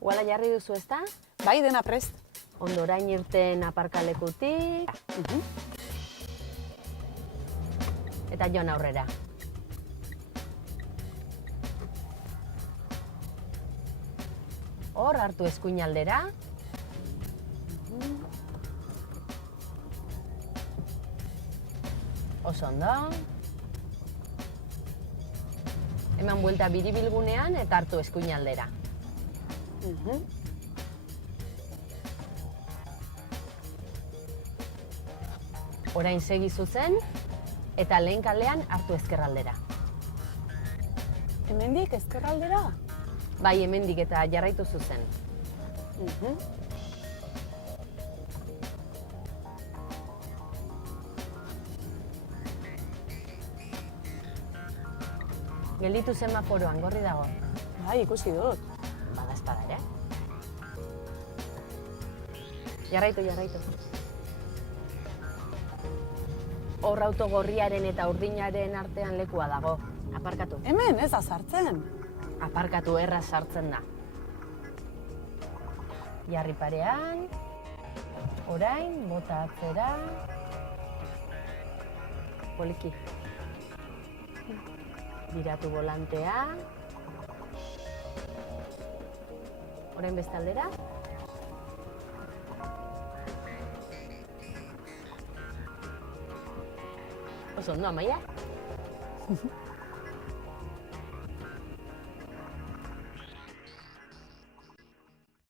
Uala jarri duzu, ezta? Bai, dena prest. Ondo orain irten aparkalekutik. Eta joan aurrera. Hor, hartu eskuin aldera. Oso ondo. Eman buelta biribilgunean eta hartu eskuin aldera. Orain segi zuzen eta lehen kalean hartu ezkerraldera. Hemendik ezkerraldera? Bai, hemendik eta jarraitu zuzen. Gelditu semaforoan, gorri dago. Bai, ikusi dut. Badazpada ere. Jarraitu. Hor auto gorriaren eta urdinaren artean lekua dago. Aparkatu. Hemen, ez da sartzen. Aparkatu, erraz sartzen da. Jarri parean. Orain, bota atzera. Poliki. Biratu volantea. Orain beste aldera. Oso ondo, Amaia?